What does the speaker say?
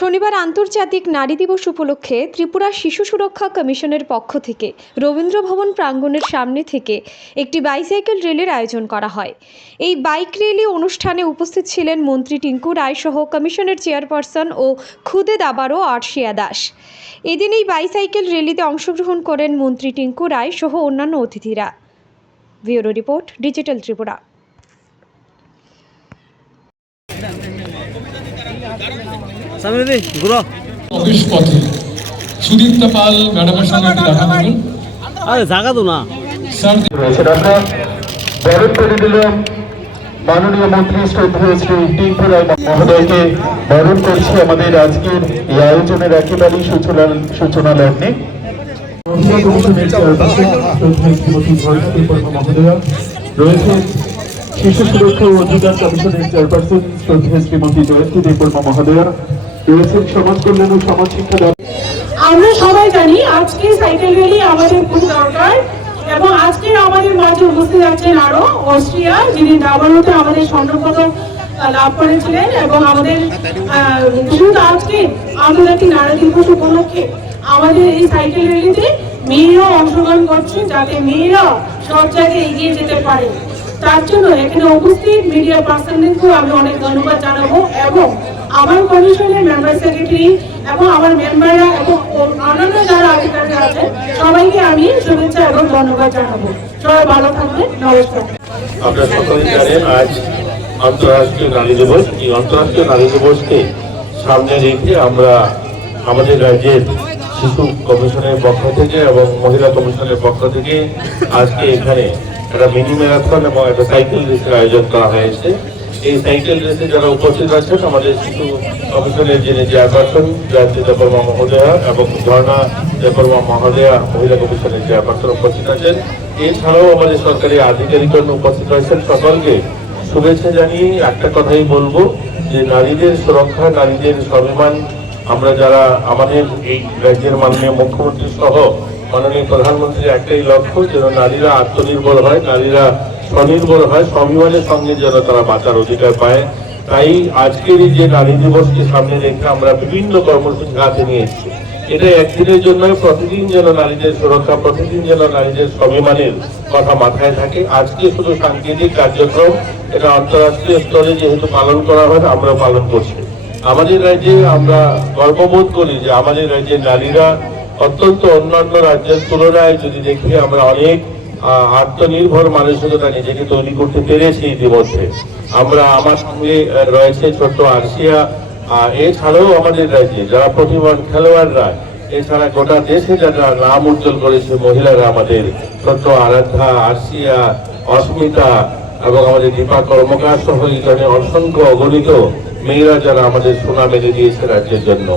শনিবার আন্তর্জাতিক নারী দিবস উপলক্ষে ত্রিপুরা শিশু সুরক্ষা কমিশনের পক্ষ থেকে রবীন্দ্র ভবন প্রাঙ্গণের সামনে থেকে একটি বাইসাইকেল র্যালির আয়োজন করা হয়। এই বাইক র্যালি অনুষ্ঠানে উপস্থিত ছিলেন মন্ত্রী টিঙ্কু রায় সহ কমিশনের চেয়ারপারসন ও খুদে দাবারও আরশিয়া দাস। এদিন এই বাইসাইকেল র্যালিতে অংশগ্রহণ করেন মন্ত্রী টিঙ্কু রায় সহ অন্যান্য অতিথিরা। Bureau report, digital Tripura. Office পথে সুদীপ্তা পাল ম্যাডামের সঙ্গে একটু দেখা করুন। আরে জায়গা তো না স্যার রয়েছে। আমরা বরণ করে দিলাম মাননীয় মন্ত্রী শ্রদ্ধেয় শ্রী টিঙ্কু রায় মহোদয়কে বরণ করছি আমাদের আজকের এই আয়োজনের একেবারেই সূচনা লগ্নে। রয়েছে শিশু সুরক্ষা ও অধিকার কমিশনের চেয়ারপারসন শ্রদ্ধেয় শ্রীমতী জয়ন্তী দেববর্মা মহোদয়া, রয়েছেন সমাজ কল্যাণ ও সমাজ শিক্ষা। আমরা সবাই জানি আজকে সাইকেল র্যালি আমাদের খুব দরকার এবং আজকে আমাদের মাঝে উপস্থিত আছেন আরো অস্ট্রিয়া, যিনি দাবারোতে আমাদের স্বর্ণপদক লাভ করেছিলেন এবং আমাদের শুধু আজকে আন্তর্জাতিক নারী দিবস উপলক্ষে আমাদের এই সাইকেল র্যালিতে মেয়েরাও অংশগ্রহণ করছে, যাতে মেয়েরা সব জায়গায় এগিয়ে যেতে পারে। তার জন্য এখানে উপস্থিত মিডিয়া পার্সনদেরকেও আমি অনেক ধন্যবাদ জানাবো এবং আমার কমিশনের মেম্বার সেক্রেটারি এবং আমার মেম্বাররা এবং অন্যান্য যারা আধিকারিক আছেন সবাইকে আমি শুভেচ্ছা এবং ধন্যবাদ জানাবো। সবাই ভালো থাকবেন, নমস্কার। আপনারা সকলেই জানেন আজ আন্তর্জাতিক নারী দিবস। এই আন্তর্জাতিক নারী দিবসকে সামনে রেখে আমরা আমাদের রাজ্যের শিশু কমিশনের পক্ষ থেকে এবং মহিলা কমিশনের পক্ষ থেকে আজকে এখানে একটা মিনি ম্যারাথন এবং একটা সাইকেল রেসের আয়োজন করা হয়েছে। এই সাইকেল রেসে যারা উপস্থিত আছেন আমাদের শিশু কমিশনের যিনি চেয়ারপারসন জয়ন্তী দেববর্মা মহোদয়া এবং ঝর্ণা দেববর্মা মহোদয়া মহিলা কমিশনের চেয়ারপারসন উপস্থিত আছেন। এছাড়াও আমাদের সরকারি আধিকারিকগণ উপস্থিত রয়েছেন। সকলকে শুভেচ্ছা জানিয়ে একটা কথাই বলবো যে নারীদের সুরক্ষা, নারীদের স্বাভিমান, আমরা যারা আমাদের এই রাজ্যের মাননীয় মুখ্যমন্ত্রী সহ মাননীয় প্রধানমন্ত্রীর একটাই লক্ষ্য যেন নারীরা আত্মনির্ভর হয়, নারীরা স্বনির্ভর হয়, স্বাভিমানের সঙ্গে যেন তারা বাঁচার অধিকার পায়। তাই আজকের এই যে নারী দিবসকে সামনে রেখে আমরা বিভিন্ন কর্মসূচি হাতে নিয়েছি। এটা একদিনের জন্য, প্রতিদিন যেন নারীদের সুরক্ষা, প্রতিদিন যেন নারীদের স্বাভিমানের কথা মাথায় থাকে। আজকে শুধু সাংকেতিক কার্যক্রম, এটা আন্তর্জাতিক স্তরে যেহেতু পালন করা হয় আমরা পালন করছি। আমাদের রাজ্যে আমরা গর্ববোধ করি যে আমাদের রাজ্যের নারীরা অত্যন্ত অন্যান্য রাজ্যের তুলনায় যদি দেখি আমরা অনেক আত্মনির্ভর মানসিকতা নিজেকে তৈরি করতে পেরেছি। ইতিমধ্যে আমরা আমার সঙ্গে রয়েছে ছোট্ট আরশিয়া, এছাড়াও আমাদের রাজ্যে যারা প্রতিভাবান খেলোয়াড়রা, এছাড়া গোটা দেশে যারা নাম উজ্জ্বল করেছে মহিলারা, আমাদের ছোট্ট আরাধ্যা, আরশিয়া, অস্মিতা এবং আমাদের দীপা কর্মকার সহ এখানে অসংখ্য অগণিত মেয়েরা যারা আমাদের সুনাম এনে দিয়েছে রাজ্যের জন্য।